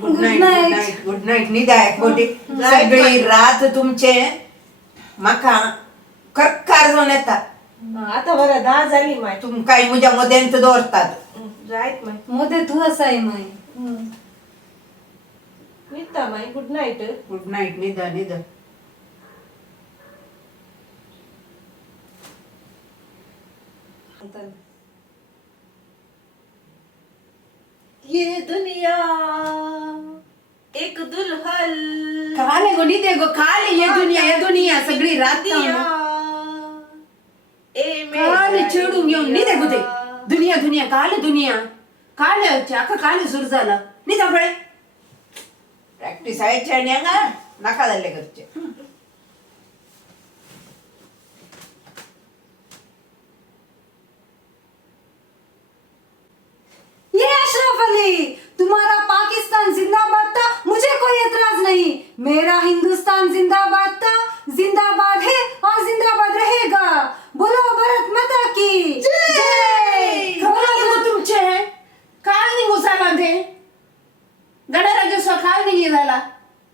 Good night good night good night निदायक बोटी सगळी रात तुमचे माका कर्कार जाऊन येतात आता बरं 10 झाली माय तुम काही मुझ्या मध्यांत दौरतात जायत माय मध्ये तू असाय माय निघता माय गुड नाईट गुड नाईट निदा निदा ये दुनिया एक दुल्हन खाले गोडी दे गो खाले ये दुनिया सगळी रात दिया ए काल चिडून घेऊन निदे गुते दुनिया दुनिया काल अख्खा काल सुरू झाला निदा फळे प्रॅक्टिस आहे चढण्या नका झाले घरचे ये अशरफ अली, तुम्हारा पाकिस्तान जिंदाबाद था, मुझे कोई एतराज नहीं। मेरा हिंदुस्तान जिंदाबाद था, जिंदाबाद है और जिंदाबाद रहेगा। बोलो भारत माता की जय। खबर तुमचे काल निघू झाला ते गणराज्योत्सव काल निघी झाला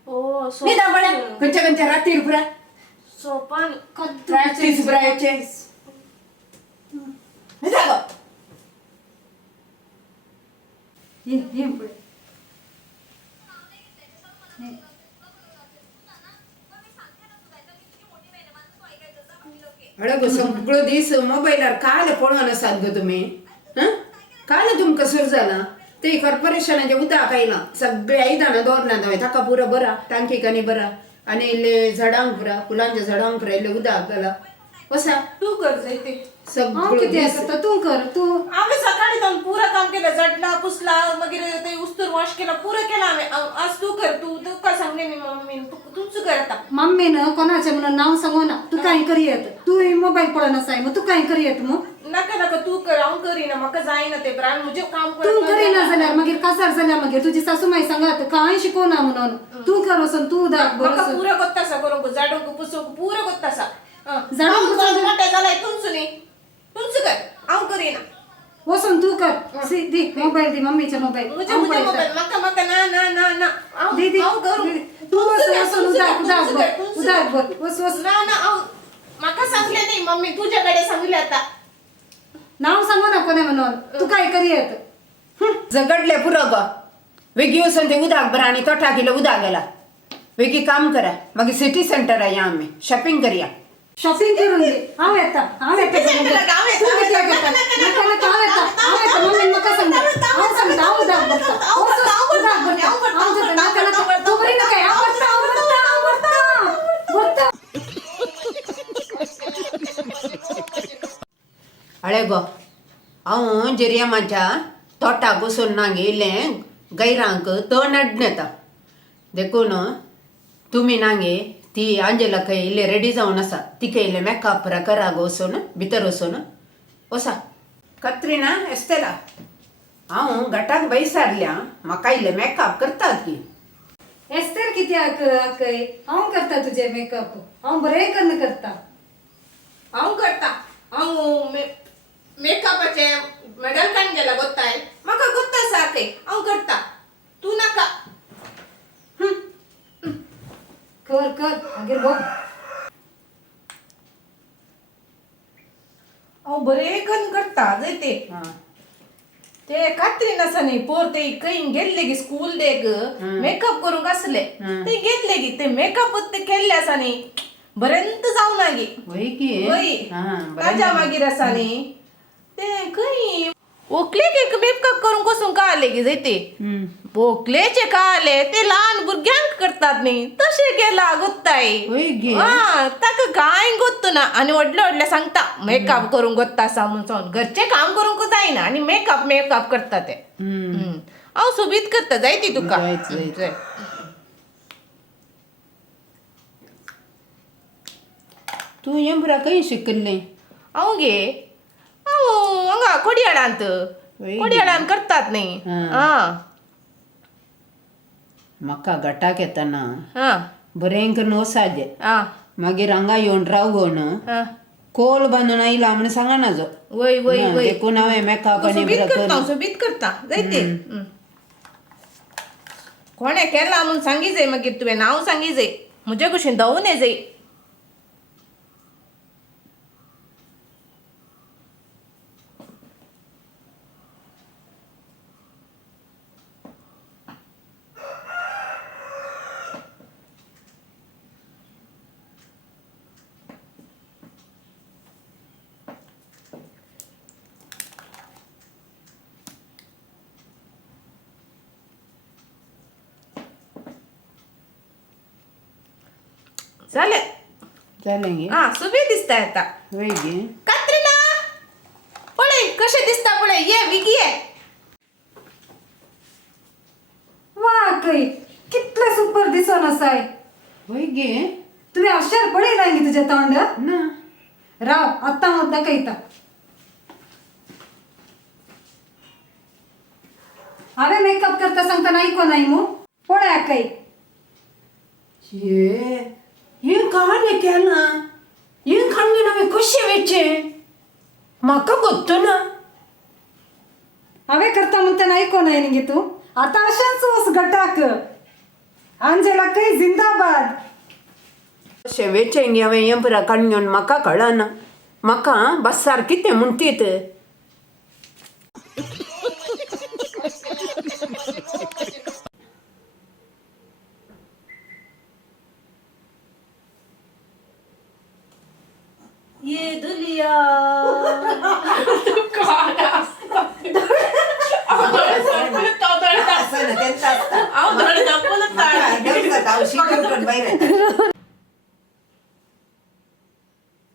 ओ निदा बड्या कंच्या रात्री पुरा सोपान प्रॅक्टिस ब्रायचे निदा गो ये पुढे. अडगो सगळं दिस मोबाईलवर काल पळून असाल ग तुम्ही काल तुमका सुरू झाला ते कॉर्पोरेशनाचे उदा काही ना सगळे आयदाना दोरना दवे थाका पुरा बरा टांकी कानी बरा आणि इल्ले झाडांक पुरा फुलांच्या झाडांक इल्ले उदा गेला कसा तू कर जायते हाँ किती असतं तू कर तू आम्ही सकाळी जाऊन पुरा काम केलं जडला पुसला वगैरे ते उस्तर वॉश केला पुरं केलं आम्ही आज तू कर तू तू का सांगणे मी मम्मी तूच कर आता मम्मीनं कोणाचे म्हणून नाव सांगू ना तू काय करी येत तू मोबाईल पळण असाय मग तू काय करी येत मग नका नका तू कर हांव करीना म्हाका जायना ते ब्रांड म्हणजे काम तू करीना जाल्यार मागीर कासार जाल्यार मागीर तुजी सासूमाई सांगात काय शिकोवना म्हणून तू कर वचून तू दाख म्हाका बरोबर पुरा कोत्तासा करूंक झाडूंक पुसूंक पुरा कोत्तासा झाडूंक पुसूंक मोठे जालाय तुमचं नी तुमचं कर हांव करीना वचून तू कर दे मोबाईल दे मम्मीचा मोबाईल मुझे मोबाईल म्हाका ना ना ना ना दे दे हांव करू तू वचून उदाक बर वस वस ना ना हांव म्हाका सांगले नाही मम्मी तुझ्याकडे सांगले आता नाव सांगू ना कोणे म्हणून तू काय करी येत झगडले पुरं ग वेगी वसून ते उदाक बरा आणि तो टाकीला उदा गेला वेगी काम करा मग सिटी सेंटर आहे आम्ही शॉपिंग करूया शॉपिंग करून दे हांव येता मम्मी म्हाका सांगता हांव सांगता हांव उदाक बरता उदाक बरता नाका नाका तू बरी नका हांव बरता हळे गो हांव जेरियामाच्या तोटाक वसून नांगे इल्लें गैरांक तो नडनेता देखून तुमी नांगे ती आंजेला काही इल्ले रेडी जावन आसा तिके इल्ले मेकअप करा गो वचून भितर वचून वसा कत्रिना एस्तेला हांव गटाक बैसारल्या म्हाका इल्ले मेकअप करतात की एस्तर कित्याक आकय हांव करता तुजे मेकअप हांव बरें कन्न करता हांव करता हांव मेकअपाचे मेडल काडून गेला गोत्ताय म्हाका गोत्ता सारके हांव करता तू नाका कर कर मागीर बघ हांव बरें कन्न करता जय ते कात्रीन आसा न्ही पोर ते खंय गेल्ले गी स्कूल देग मेकअप करूंक आसले ते घेतले गी ते मेकअप ते केल्ले आसा न्ही बरेंत जावना गी वय की वय ताज्या मागीर आसा न्ही ते खंय व्हंकलेक एक मेकअप करूंक वचूंक आले गी जय ते व्हंकलेचे का आले ते ल्हान भुरग्यांक करतात न्ही तशें केला गोत्ताय ताका कांय गोत्तू ना आनी व्हडले व्हडले सांगता मेकअप करूंक गोत्ता आसा म्हणून घरचें काम करूंक जायना आनी मेकअप करता ते हांव सोबीत करता जाय ती तुका जाय. तू हें बरा खंय शिकल्लें हांव गे हांव हांगा कोडयाळांत करतात न्ही म्हाका गटाक येताना हां बरें करून वसाजे हां मागीर हांगा येवन राव गो कोल बांदून आयला म्हण सांगा नाजो वय वय वय देखून हांवें मेकअप आनी सोबीत करता जाय ते कोणे केला म्हणून सांगी जाय मागीर तुवें नांव सांगी जाय म्हजे कुशीन धांवून जाय जालें जालें गे आं सुबेज दिसता आता वय गे कात्रिना पळय कशें दिसता पळय ये विगी ये वा कई कितले सुपर दिसोन आसाय वय गे तुवें आश्चर्य पळयलां न्ही तुजें तोंड ना राव आत्तां हांव दाखयता हांवें मेकअप करता सांगतना आयको नाय मू पळय कई ये काने केला ये खाणे नवे कशे वेचे म्हाका गोत्तो ना हांवें करता म्हणटना आयको नाय न्ही गे तूं आतां अशेंच वच गटाक आंजेला कई जिंदाबाद कशे वेचेंगे हांवें हें पुरा काणयोन म्हाका कळना म्हाका बसार कितें म्हणटीत ये दुलिया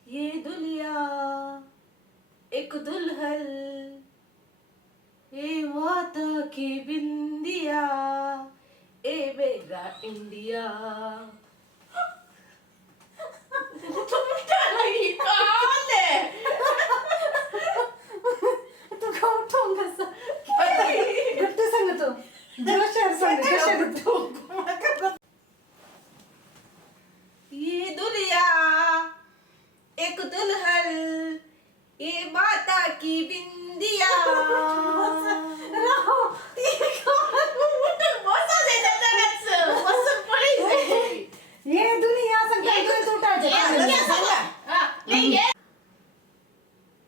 ये दुलिया एक दुल्हन ए माता की बिंदिया ए मेरा इंडिया तू गावठोंग कसा गट्ट सांगतो जोशार सांग कशें ये दुनिया एक दुल्हन ये माता की बिंदिया राव ती ये दुनिया सांगता इकडे तुटायचे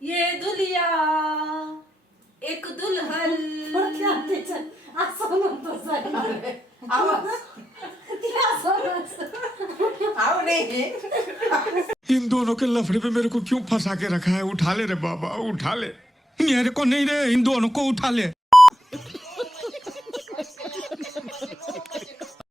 ये दुनिया एक दुल्हन असं म्हणतो ती असं इन दोनों के लफड़े पे मेरे को क्यों फंसा के रखा है? उठा ले रे बाबा, उठा ले। मेरे को नहीं रे, इन दोनों को उठा ले।